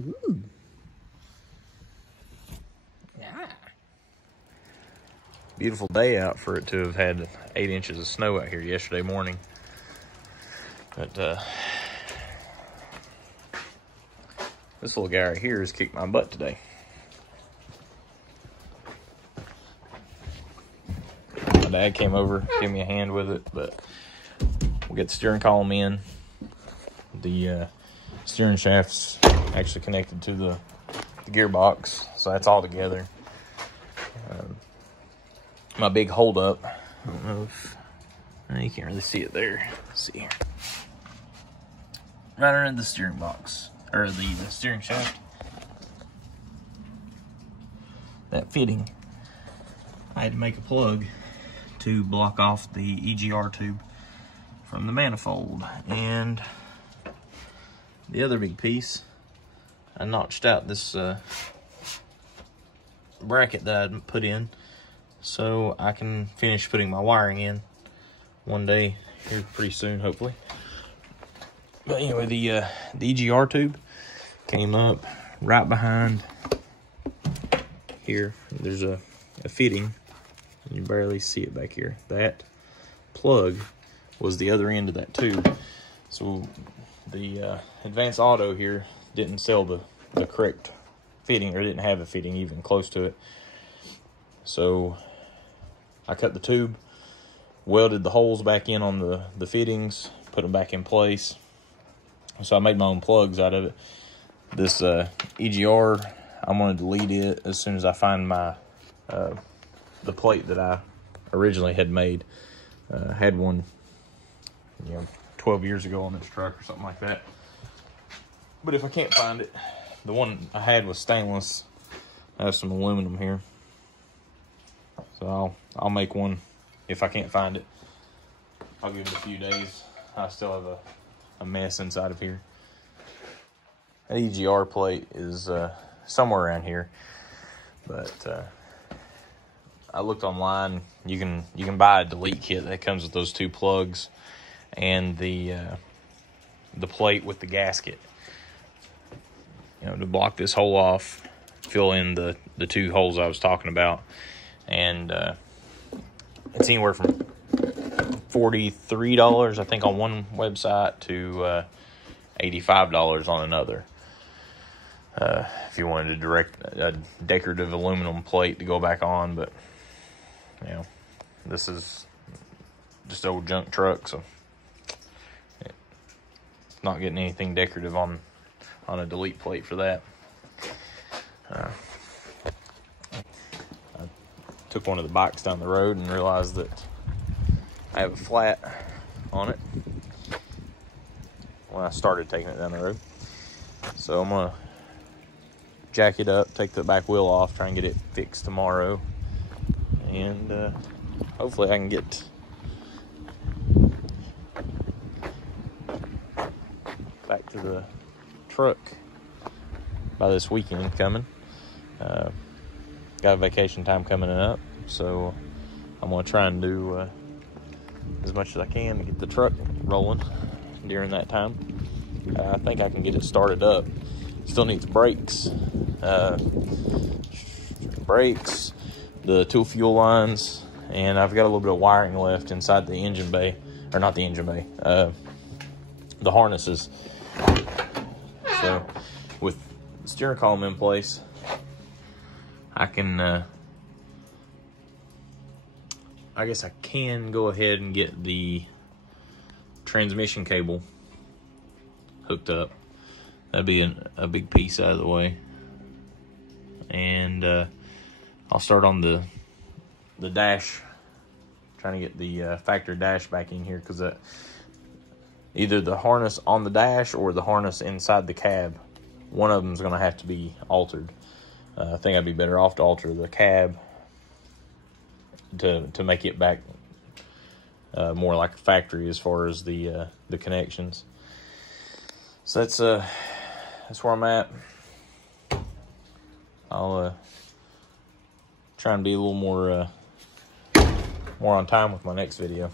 Ooh. Yeah. Beautiful day out for it to have had 8 inches of snow out here yesterday morning. But this little guy right here has kicked my butt today. My dad came over, gave me a hand with it, but we'll get the steering column in. The steering shaft's actually connected to the gearbox, so that's all together. My big holdup, I don't know if you can't really see it there. Let's see here. Right under the steering box, or the steering shaft. That fitting, I had to make a plug to block off the EGR tube from the manifold. And the other big piece, I notched out this bracket that I put in so I can finish putting my wiring in one day here pretty soon, hopefully. But anyway, the EGR tube came up right behind here. There's a fitting. You barely see it back here. That plug was the other end of that tube. So the Advanced Auto here didn't sell the correct fitting, or didn't have a fitting even close to it. So I cut the tube, welded the holes back in on the fittings, put them back in place. So I made my own plugs out of it. This EGR, I'm going to delete it as soon as I find my the plate that I originally had made. Had one, 12 years ago on this truck or something like that. But if I can't find it, the one I had was stainless. I have some aluminum here, so I'll make one if I can't find it. I'll give it a few days. I still have a mess inside of here. That EGR plate is somewhere around here, but I looked online. You can buy a delete kit that comes with those two plugs and the plate with the gasket. To block this hole off, fill in the two holes I was talking about, and it's anywhere from $43, I think, on one website to $85 on another. If you wanted a decorative aluminum plate to go back on, but this is just old junk truck, so it's not getting anything decorative on a delete plate for that. I took one of the bikes down the road and realized that I have a flat on it when I started taking it down the road. So I'm gonna jack it up, take the back wheel off, try and get it fixed tomorrow, and hopefully I can get back to the truck by this weekend coming. Got a vacation time coming up, so I'm gonna try and do as much as I can to get the truck rolling during that time. I think I can get it started up. Still needs brakes, the tool fuel lines, and I've got a little bit of wiring left inside the engine bay, or not the engine bay, the harnesses. So with the steering column in place, I can I guess I can go ahead and get the transmission cable hooked up. That'd be a big piece out of the way. And I'll start on the dash, trying to get the factory dash back in here, because either the harness on the dash or the harness inside the cab, one of them is going to have to be altered. I think I'd be better off to alter the cab to make it back more like a factory as far as the connections. So that's where I'm at. I'll try and be a little more on time with my next video.